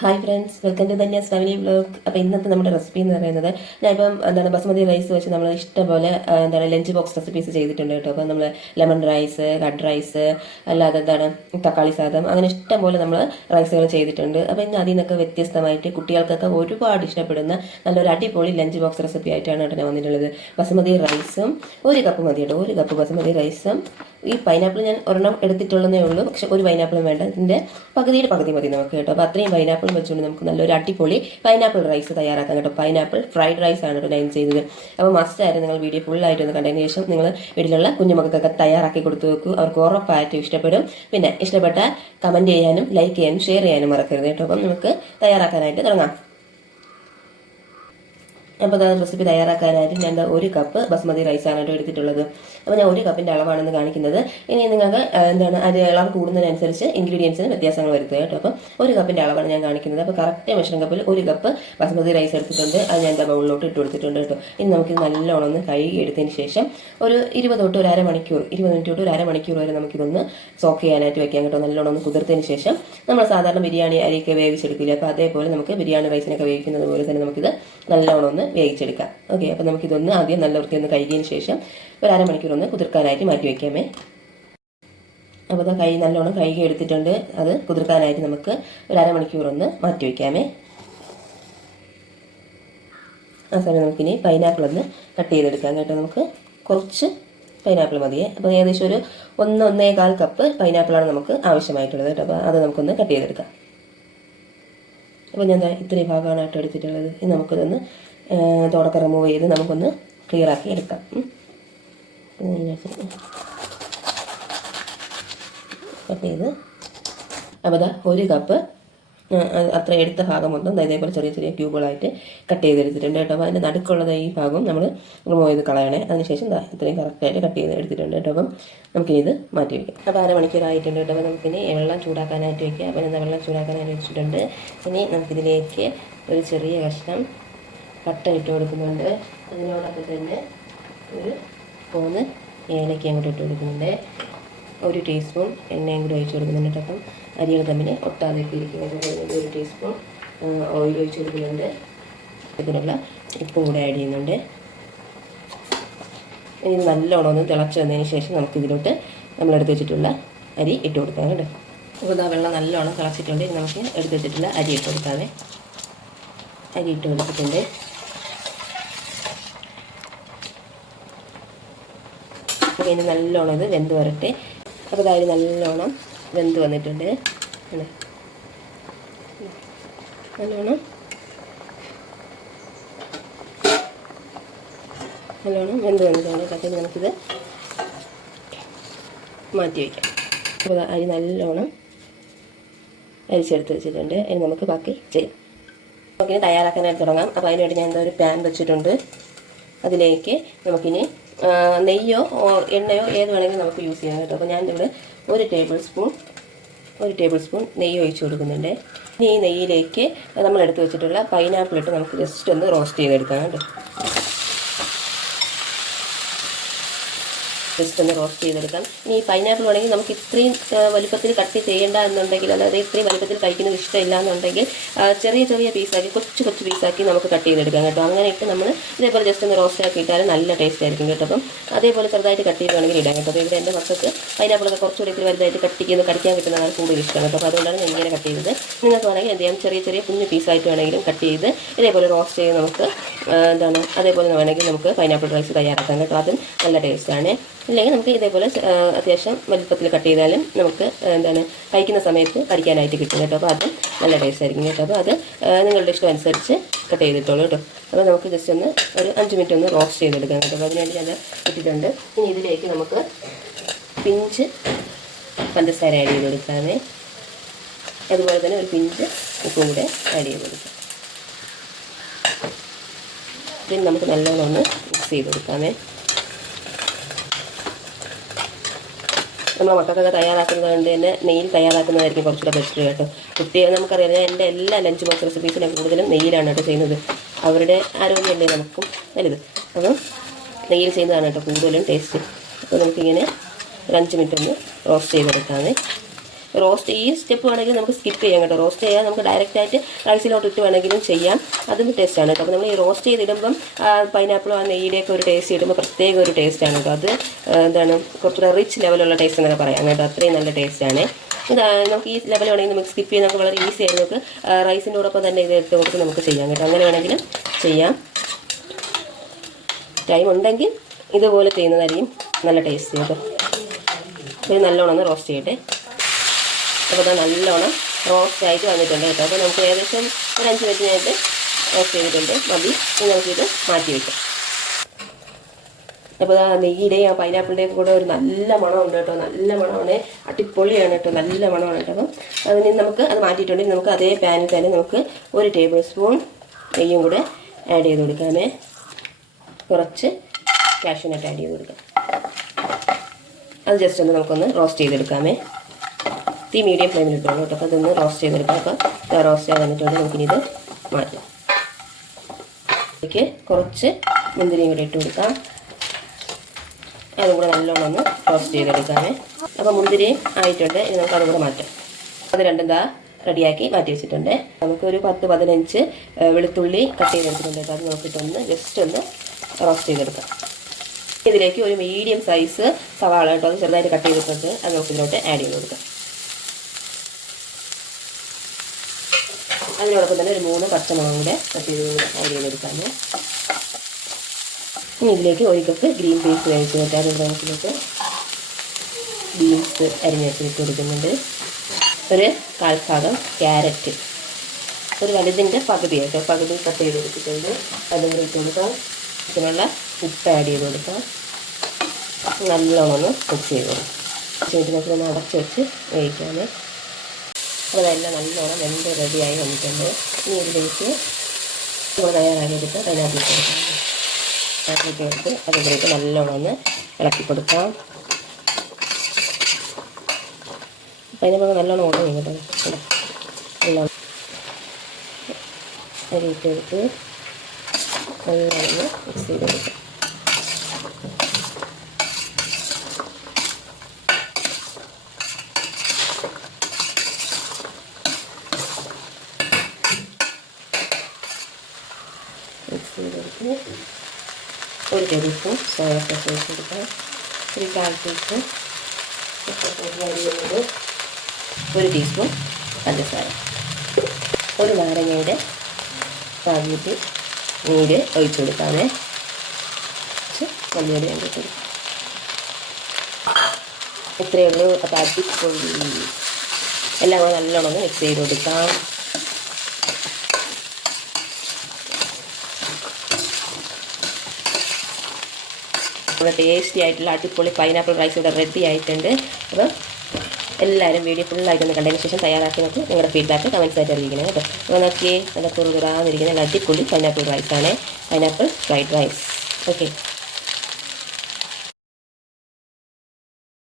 Hi friends, welcome to Dhanya's family vlog. അപ്പോൾ ഇന്നത്തെ നമ്മുടെ റെസിപ്പി എന്ന് പറയുന്നത് ഞാനിപ്പം ബസുമതി റൈസ് വെച്ച് നമ്മൾ ഇഷ്ടംപോലെ ലഞ്ച് ബോക്സ് റെസിപ്പീസ് ചെയ്തിട്ടുണ്ട് കേട്ടോ. അപ്പോൾ നമ്മൾ ലെമൺ റൈസ്, കട്ട് റൈസ്, അല്ലാതെ തക്കാളി സാദം, അങ്ങനെ ഇഷ്ടംപോലെ നമ്മൾ റൈസുകൾ ചെയ്തിട്ടുണ്ട്. അപ്പോൾ ഇന്ന് അതിൽ നിന്നൊക്കെ വ്യത്യസ്തമായിട്ട് കുട്ടികൾക്കൊക്കെ ഒരുപാട് ഇഷ്ടപ്പെടുന്ന നല്ലൊരു അടിപൊളി ലഞ്ച് ബോക്സ് റെസിപ്പി ആയിട്ടാണ് കേട്ടോ ഞാൻ വന്നിട്ടുള്ളത്. ബസുമതി റൈസും 1 കപ്പ് മതി കേട്ടോ. 1 കപ്പ് ബസുമതി റൈസും ഈ പൈനാപ്പിൾ ഞാൻ ഒരെണ്ണം എടുത്തിട്ടുള്ളതേ ഉള്ളൂ, പക്ഷെ ഒരു പൈനാപ്പിളും വേണ്ട, ഇതിൻ്റെ പകുതിയുടെ പകുതി മതി നമുക്ക് കേട്ടോ. അപ്പോൾ അത്രയും പൈനാപ്പിൾ വെച്ചുകൊണ്ട് നമുക്ക് നല്ലൊരു അടിപൊളി പൈനാപ്പിൾ റൈസ് തയ്യാറാക്കാം കേട്ടോ. പൈനാപ്പിൾ ഫ്രൈഡ് റൈസ് ആണ് കേട്ടോ ഞാൻ ചെയ്തത്. അപ്പോൾ മസ്റ്റായിട്ട് നിങ്ങൾ വീഡിയോ ഫുള്ളായിട്ട് ഒന്ന് കണ്ടതിന് ശേഷം നിങ്ങൾ വീട്ടിലുള്ള കുഞ്ഞുമക്കൾക്കൊക്കെ തയ്യാറാക്കി കൊടുത്തു വെക്കൂ. അവർക്ക് ഉറപ്പായിട്ടും ഇഷ്ടപ്പെടും. പിന്നെ ഇഷ്ടപ്പെട്ടാൽ കമൻറ്റ് ചെയ്യാനും ലൈക്ക് ചെയ്യാനും ഷെയർ ചെയ്യാനും മറക്കരുത് കേട്ടോ. അപ്പം നമുക്ക് തയ്യാറാക്കാനായിട്ട് തുടങ്ങാം. അപ്പോൾ റെസിപ്പി തയ്യാറാക്കാനായിട്ട് ഞാൻ 1 കപ്പ് ബസ്മതി റൈസാണ് കേട്ടോ എടുത്തിട്ടുള്ളത്. അപ്പോൾ ഞാൻ 1 കപ്പിൻ്റെ അളവാണെന്ന് കാണിക്കുന്നത്. ഇനി നിങ്ങൾക്ക് അത് അളവ് കൂടുന്നതിനനുസരിച്ച് ഇൻഗ്രീഡിയൻസിന് വ്യത്യാസങ്ങൾ വരുത്തുക കേട്ടോ. അപ്പം 1 കപ്പിൻ്റെ അളവാണ് ഞാൻ കാണിക്കുന്നത്. അപ്പോൾ കറക്റ്റ് മെഷറിംഗ് കപ്പിൽ 1 കപ്പ് ബസ്മതി റൈസ് എടുത്തിട്ടുണ്ട്. അത് ഞാൻ ബൗളിലോട്ട് ഇട്ട് കൊടുത്തിട്ടുണ്ട് കേട്ടോ. ഇനി നമുക്കിത് നല്ലോണം ഒന്ന് കഴുകി എടുത്തതിന് ശേഷം ഒരു 20 തൊട്ട് ഒരു അരമണിക്കൂർ, 20 മിനിറ്റ് തൊട്ട് ഒരു അരമണിക്കൂർ വരെ നമുക്കിതൊന്ന് സോക്ക് ചെയ്യാനായിട്ട് വെക്കാം കേട്ടോ. നല്ലോണം ഒന്ന് കുതിർത്തതിന് ശേഷം നമ്മൾ സാധാരണ ബിരിയാണി അരിയൊക്കെ വേവിച്ചെടുക്കില്ല, അപ്പോൾ അതേപോലെ നമുക്ക് ബിരിയാണി റൈസിനൊക്കെ വേവിക്കുന്നത് പോലെ തന്നെ നമുക്കിത് നല്ലോണം ഒന്ന് വേവിച്ചെടുക്കാം. ഓക്കെ, അപ്പോൾ നമുക്കിതൊന്ന് ആദ്യം നല്ല വൃത്തി ഒന്ന് കഴുകിയതിന് ശേഷം ഒരു അരമണിക്കൂർ ഒന്ന് കുതിർക്കാനായിട്ട് മാറ്റി വയ്ക്കാമേ. അപ്പോൾ അത് നല്ലോണം കഴുകി എടുത്തിട്ടുണ്ട്. അത് കുതിർക്കാനായിട്ട് നമുക്ക് ഒരു അരമണിക്കൂർ ഒന്ന് മാറ്റി വയ്ക്കാമേ. ആ സമയം നമുക്കിനി പൈനാപ്പിൾ ഒന്ന് കട്ട് ചെയ്തെടുക്കാം കേട്ടോ. നമുക്ക് കുറച്ച് പൈനാപ്പിൾ മതിയേ. അപ്പോൾ ഏകദേശം ഒരു 1-1.25 കപ്പ് പൈനാപ്പിളാണ് നമുക്ക് ആവശ്യമായിട്ടുള്ളത് കേട്ടോ. അപ്പോൾ അത് നമുക്കൊന്ന് കട്ട് ചെയ്തെടുക്കാം. അപ്പോൾ ഞാൻ ഇത്രയും ഭാഗമായിട്ട് എടുത്തിട്ടുള്ളത്. ഇനി നമുക്കിതൊന്ന് തോടൊക്കെ റിമൂവ് ചെയ്ത് നമുക്കൊന്ന് ക്ലിയർ ആക്കി എടുക്കാം. കട്ട് ചെയ്ത് അപ്പോൾ 1 കപ്പ് അത്ര എടുത്ത ഭാഗം മൊത്തം ഇതേപോലെ ചെറിയ ചെറിയ ക്യൂബുകളായിട്ട് കട്ട് ചെയ്തെടുത്തിട്ടുണ്ട് കേട്ടോ. അപ്പോൾ അതിൻ്റെ നടുക്കുള്ളത് ഈ ഭാഗം നമ്മൾ റിമൂവ് ചെയ്ത് കളയണേ. അതിനുശേഷം ഇത്രയും കറക്റ്റായിട്ട് കട്ട് ചെയ്ത് എടുത്തിട്ടുണ്ട് കേട്ടോ. അപ്പം നമുക്കിനി ഇത് മാറ്റി വയ്ക്കാം. അപ്പോൾ അരമണിക്കൂറായിട്ടുണ്ട് കേട്ടോ. അപ്പോൾ നമുക്കിനി വെള്ളം ചൂടാക്കാനായിട്ട് വയ്ക്കാം. അപ്പോൾ എന്താ വെള്ളം ചൂടാക്കാനായിട്ട് വെച്ചിട്ടുണ്ട്. ഇനി നമുക്കിതിലേക്ക് ഒരു ചെറിയ കഷ്ണം പട്ട ഇട്ട് കൊടുക്കുന്നുണ്ട്. അതിനോടൊപ്പം തന്നെ ഒരു 3 ഏലക്കയും കൂടി ഇട്ട് കൊടുക്കുന്നുണ്ട്. 1 ടീസ്പൂൺ എണ്ണയും കൂടി ഒഴിച്ച് കൊടുക്കുന്നുണ്ട്. അപ്പം അരികൾ തമ്മിൽ ഒട്ടാതൊക്കെ ഇരിക്കുന്നത് 1 ടീസ്പൂൺ ഓയിൽ ഒഴിച്ച് കൊടുക്കുന്നുണ്ട്. ഇതിനുള്ള ഉപ്പും കൂടെ ആഡ് ചെയ്യുന്നുണ്ട്. ഇനി നല്ലോണം ഒന്ന് തിളച്ച് വന്നതിന് ശേഷം നമുക്കിതിലോട്ട് നമ്മളെടുത്ത് വെച്ചിട്ടുള്ള അരി ഇട്ട് കൊടുക്കാം കേട്ടോ. അപ്പോൾ വെള്ളം നല്ലോണം തിളച്ചിട്ടുണ്ട്. ഇനി നമുക്ക് എടുത്ത് വെച്ചിട്ടുള്ള അരി ഇട്ട് കൊടുക്കാതെ അരി ഇട്ട് കൊടുത്തിട്ടുണ്ട്. അപ്പോൾ ഇനി നല്ലോണം ഇത് വെന്ത് വരട്ടെ. അപ്പോൾ അതായത് നല്ലോണം വെന്ത് വന്നിട്ടുണ്ട്. നല്ലോണം വെന്ത് വന്നിട്ടുണ്ട്. അപ്പോൾ നമുക്കിത് മാറ്റി വയ്ക്കാം. അപ്പോൾ അരി നല്ലോണം അരിച്ചെടുത്ത് വെച്ചിട്ടുണ്ട്. ഇനി നമുക്ക് ബാക്കി ചെയ്യാം. നമുക്കിനി തയ്യാറാക്കാനായിട്ട് തുടങ്ങാം. അപ്പോൾ അതിനുവേണ്ടി ഞാൻ ഒരു പാൻ വെച്ചിട്ടുണ്ട്. അതിലേക്ക് നമുക്കിനി നെയ്യോ എണ്ണയോ ഏത് വേണമെങ്കിലും നമുക്ക് യൂസ് ചെയ്യാം കേട്ടോ. അപ്പോൾ ഞാനിവിടെ 1 ടേബിൾ സ്പൂൺ നെയ്യ് ഒഴിച്ച് കൊടുക്കുന്നുണ്ട്. ഇനി ഈ നെയ്യിലേക്ക് നമ്മളെടുത്ത് വെച്ചിട്ടുള്ള പൈനാപ്പിൾ ഇട്ട് നമുക്ക് ജസ്റ്റ് ഒന്ന് റോസ്റ്റ് ചെയ്തെടുക്കാം കേട്ടോ. ജസ്റ്റ് ഒന്ന് റോസ്റ്റ് ചെയ്തെടുക്കാം. ഇനി ഈ പൈനാപ്പിൾ വേണമെങ്കിൽ നമുക്ക് ഇത്രയും വലുപ്പത്തിൽ കട്ട് ചെയ്യേണ്ട എന്നുണ്ടെങ്കിൽ, അല്ലാതെ ഇത്രയും വലുപ്പത്തിൽ കഴിക്കുന്നത് ഇഷ്ടമില്ല എന്നുണ്ടെങ്കിൽ ചെറിയ ചെറിയ പീസാക്കി കൊച്ചു പീസാക്കി നമുക്ക് കട്ട് ചെയ്തെടുക്കാം കേട്ടോ. അങ്ങനെ ഇട്ട് നമ്മൾ ഇതേപോലെ ജസ്റ്റ് ഒന്ന് റോസ്റ്റ് ആക്കി ഇട്ടാൽ നല്ല ടേസ്റ്റ് ആയിരിക്കും കേട്ടോ. അപ്പം അതേപോലെ ചെറുതായിട്ട് കട്ട് ചെയ്ത് വേണമെങ്കിൽ ഇടാം കേട്ടോ. അപ്പോൾ ഇവിടെ എൻ്റെ മക്കൾക്ക് പൈനാപ്പിളൊക്കെ കുറച്ചുകൂടി ഇത്തിരി വലുതായിട്ട് കടിക്കാൻ കിട്ടുന്നതാണ് കൂടുതൽ ഇഷ്ടം കേട്ടോ. അപ്പോൾ അതുകൊണ്ടാണ് ഞാൻ ഇങ്ങനെ കട്ട് ചെയ്തത്. നിങ്ങൾക്ക് വേണമെങ്കിൽ എന്ത് ചെയ്യാം, ചെറിയ കുഞ്ഞു പീസായിട്ട് വേണമെങ്കിലും കട്ട് ചെയ്ത് ഇതേപോലെ റോസ്റ്റ് ചെയ്ത് നമുക്ക് അതേപോലെ വേണമെങ്കിൽ നമുക്ക് പൈനാപ്പിൾ റൈസ് തയ്യാറാക്കാം കേട്ടോ. അതും നല്ല ടേസ്റ്റാണ്. ഇല്ലെങ്കിൽ നമുക്ക് ഇതേപോലെ അത്യാവശ്യം വലുപ്പത്തിൽ കട്ട് ചെയ്താലും നമുക്ക് കഴിക്കുന്ന സമയത്ത് കടിക്കാനായിട്ട് കിട്ടും കേട്ടോ. അപ്പോൾ അതും നല്ല ടേസ്റ്റ് ആയിരിക്കും കേട്ടോ. അപ്പോൾ അത് നിങ്ങളുടെ ഇഷ്ടം അനുസരിച്ച് കട്ട് ചെയ്തിട്ടുള്ളൂ കേട്ടോ. അപ്പോൾ നമുക്ക് ജസ്റ്റ് ഒന്ന് ഒരു 5 മിനിറ്റ് ഒന്ന് റോസ്റ്റ് ചെയ്തെടുക്കാം കേട്ടോ. അപ്പോൾ അതിനുവേണ്ടി ഞാൻ ഇട്ടിട്ടുണ്ട്. ഇനി ഇതിലേക്ക് നമുക്ക് പിഞ്ച് പഞ്ചസാര ആഡ് ചെയ്ത് കൊടുക്കാമേ. അതുപോലെ തന്നെ ഒരു പിഞ്ച് ഉപ്പും കൂടെ ആഡ് ചെയ്ത് കൊടുക്കാം. പിന്നെ നമുക്ക് നല്ലോണം ഒന്ന് മിക്സ് ചെയ്ത് കൊടുക്കാമേ. നമ്മൾ മക്കൾക്കൊക്കെ തയ്യാറാക്കുന്നത് കൊണ്ട് തന്നെ നെയ്യിൽ തയ്യാറാക്കുന്നതായിരിക്കും കുറച്ചുകൂടെ ബെസ്റ്റ് കേട്ടോ. കുട്ടികൾ നമുക്കറിയാം, എൻ്റെ എല്ലാ ലഞ്ച് ബോക്സ് റെസിപ്പീസിനും കൂടുതലും നെയ്യിലാണ് കേട്ടോ ചെയ്യുന്നത്. അവരുടെ ആരോഗ്യമല്ലേ നമുക്കും വലുത്. അപ്പം നെയ്യിൽ ചെയ്യുന്നതാണ് കേട്ടോ കൂടുതലും ടേസ്റ്റ്. അപ്പോൾ നമുക്കിങ്ങനെ ഒരു 5 മിനിറ്റ് ഒന്ന് റോസ്റ്റ് ചെയ്തെടുക്കാമേ. റോസ്റ്റ് ഈ സ്റ്റെപ്പ് വേണമെങ്കിൽ നമുക്ക് സ്കിപ്പ് ചെയ്യാം കേട്ടോ. റോസ്റ്റ് ചെയ്യാൻ നമുക്ക് ഡയറക്റ്റായിട്ട് റൈസിലോട്ട് ഇട്ട് വേണമെങ്കിലും ചെയ്യാം. അതും ടേസ്റ്റാണ് കേട്ടോ. അപ്പോൾ നമ്മൾ ഈ റോസ്റ്റ് ചെയ്തിടുമ്പം പൈനാപ്പിളും ആ നെയ്യുടെയൊക്കെ ഒരു ടേസ്റ്റ് ഇടുമ്പോൾ പ്രത്യേക ഒരു ടേസ്റ്റാണ് കേട്ടോ. അത് എന്താണ് കുറച്ചുകൂടെ റിച്ച് ലെവലുള്ള ടേസ്റ്റ് എന്നൊക്കെ പറയാം കേട്ടോ. അത്രയും നല്ല ടേസ്റ്റാണ്. നമുക്ക് ഈ ലെവൽ വേണമെങ്കിൽ നമുക്ക് സ്കിപ്പ് ചെയ്യാൻ നമുക്ക് വളരെ ഈസി ആയിട്ട് നമുക്ക് റൈസിൻ്റെ കൂടൊപ്പം തന്നെ ഇത് എടുത്ത് കൊടുത്ത് നമുക്ക് ചെയ്യാം കേട്ടോ. അങ്ങനെ വേണമെങ്കിലും ചെയ്യാം. ടൈം ഉണ്ടെങ്കിൽ ഇതുപോലെ ചെയ്യുന്നതായിരിക്കും നല്ല ടേസ്റ്റ് കേട്ടോ. ഇത് നല്ലോണം ഒന്ന് റോസ്റ്റ് ചെയ്യട്ടെ. അപ്പോൾ അത് നല്ലോണം റോസ്റ്റ് ആയിട്ട് വന്നിട്ടുണ്ട് കേട്ടോ. അപ്പോൾ നമുക്ക് ഏകദേശം ഒരു 5 മിനിറ്റിനായിട്ട് റോസ്റ്റ് ചെയ്തിട്ടുണ്ട്. മതി. ഇനി നമുക്കിത് മാറ്റി വയ്ക്കാം. അപ്പോൾ ആ നെയ്യുടെയും ആ പൈനാപ്പിളിൻ്റെയും കൂടെ ഒരു നല്ല മണമുണ്ട് കേട്ടോ. നല്ല മണമാണ്, അടിപൊളിയാണ് കേട്ടോ. നല്ല മണമാണ് കേട്ടോ. അപ്പം അതിന് നമുക്ക് അത് മാറ്റിയിട്ടുണ്ടെങ്കിൽ നമുക്ക് അതേ പാനിൽ തന്നെ നമുക്ക് 1 ടേബിൾ സ്പൂൺ നെയ്യും കൂടെ ആഡ് ചെയ്ത് കൊടുക്കാമേ. കുറച്ച് കാഷ്യൂ നട്ട് ആഡ് ചെയ്ത് കൊടുക്കാം. അത് ജസ്റ്റ് ഒന്ന് നമുക്കൊന്ന് റോസ്റ്റ് ചെയ്തെടുക്കാമേ. തീ മീഡിയം ഫ്ലെയിമിൽ ഇട്ടോളൂ കേട്ടോ. അപ്പോൾ അതൊന്ന് റോസ്റ്റ് ചെയ്തെടുക്കാം. അപ്പോൾ റോസ്റ്റ് ആയി വന്നിട്ടുണ്ട്. നമുക്കിനി ഇത് മാറ്റാം. അതിലേക്ക് കുറച്ച് മുന്തിരിയും കൂടെ ഇട്ട് കൊടുക്കാം. അതും കൂടെ നല്ലോണം ഒന്ന് റോസ്റ്റ് ചെയ്തെടുക്കാമേ. അപ്പോൾ മുന്തിരിയും ആയിട്ടുണ്ട്. ഇനി നമുക്ക് അതും കൂടെ മാറ്റാം. അത് രണ്ടും റെഡിയാക്കി മാറ്റി വെച്ചിട്ടുണ്ട്. നമുക്കൊരു 10-15 വെളുത്തുള്ളി കട്ട് ചെയ്തെടുത്തിട്ടുണ്ട് കേട്ടോ. അത് നോക്കിയിട്ടൊന്ന് ജസ്റ്റ് ഒന്ന് റോസ്റ്റ് ചെയ്തെടുക്കാം. ഇതിലേക്ക് ഒരു മീഡിയം സൈസ് സവാള കേട്ടോ. അത് ചെറുതായിട്ട് കട്ട് ചെയ്തിട്ടുണ്ട്. അത് നമുക്ക് ഇതിലോട്ട് ആഡ് ചെയ്ത് കൊടുക്കാം. അതിനോടൊപ്പം തന്നെ ഒരു 3 പച്ചമുളകും കൂടെ കട്ട് ചെയ്ത് ആഡ് ചെയ്തെടുക്കാമേ. ഇനി ഇതിലേക്ക് 1 കപ്പ് ഗ്രീൻ പീസ് വേവിച്ച് വെക്കാം. അതിലേക്ക് ബീൻസ് അരിഞ്ഞ് വെച്ചിട്ട് കൊടുക്കുന്നുണ്ട്. ഒരു 1/4 ഭാഗം ക്യാരറ്റ്, ഒരു വലുതിൻ്റെ പകുതി കേട്ടോ. പകുതി കട്ട് ചെയ്ത് എടുത്തിട്ടുണ്ട്. അതും കൂടി ഇട്ട് കൊടുക്കാം. ഇതിനുള്ള ഉപ്പ് ആഡ് ചെയ്ത് കൊടുക്കാം. നല്ലോണം മിക്സ് ചെയ്ത് കൊടുക്കാം. ഇതിനൊക്കെ ഒന്ന് അടച്ച് വെച്ച് വേവിക്കാമേ. അതെല്ലാം നല്ലോണം വെന്ത് റെഡിയായി വന്നിട്ടുണ്ട്. ഇനി ഇതിലേക്ക് നമ്മൾ തയ്യാറാക്കിയെടുത്ത് പൈനാപ്പിൾ കൊടുക്കാം. പൈനാപ്പിൾ എടുത്ത് അതിലേക്ക് നല്ലോണം ഒന്ന് ഇളക്കി കൊടുക്കാം. പൈനാപ്പിൾ നല്ലോണം ഉണങ്ങി കേട്ടോ. നല്ലോണം അരിയിട്ടെടുത്ത് നല്ലോണം മിക്സ് ചെയ്ത് കൊടുക്കാം. മിക്സ് ചെയ്തെടുത്ത് 1 ടേബിൾ സ്പൂൺ സോയ സോസ് ഒഴിച്ച് കൊടുക്കാം. ഒരു 1/4 ടീസ്പൂൺ 1 ടീസ്പൂൺ പഞ്ചസാര, ഒരു നാരങ്ങയുടെ പകുതി നീര് ഒഴിച്ച് കൊടുക്കാമേ. മല്ലിപ്പൊടി ഞാൻ കൊടുക്കും. ഇത്രയേ ഉള്ളൂ. അപ്പോൾ അടിപൊളി. എല്ലാം കൂടെ നല്ലോണം ഒന്ന് മിക്സ് ചെയ്ത് കൊടുക്കാം. നമ്മുടെ ടേസ്റ്റി ആയിട്ടുള്ള അടിപൊളി പൈനാപ്പിൾ റൈസ് ഇവിടെ റെഡി ആയിട്ടുണ്ട്. അപ്പോൾ എല്ലാവരും വീഡിയോ ഫുള്ളായിട്ടൊന്ന് കണ്ടതിന് ശേഷം തയ്യാറാക്കി നോക്കി നിങ്ങളുടെ ഫീഡ്ബാക്ക് കമൻസ് ആയിട്ട് അറിയിക്കണം കേട്ടോ. അപ്പോൾ നോക്കിയേ നല്ല കുറുകുറാന്നിരിക്കുന്ന അടിപൊളി പൈനാപ്പിൾ റൈസാണ്. Pineapple fried rice. ഓക്കെ.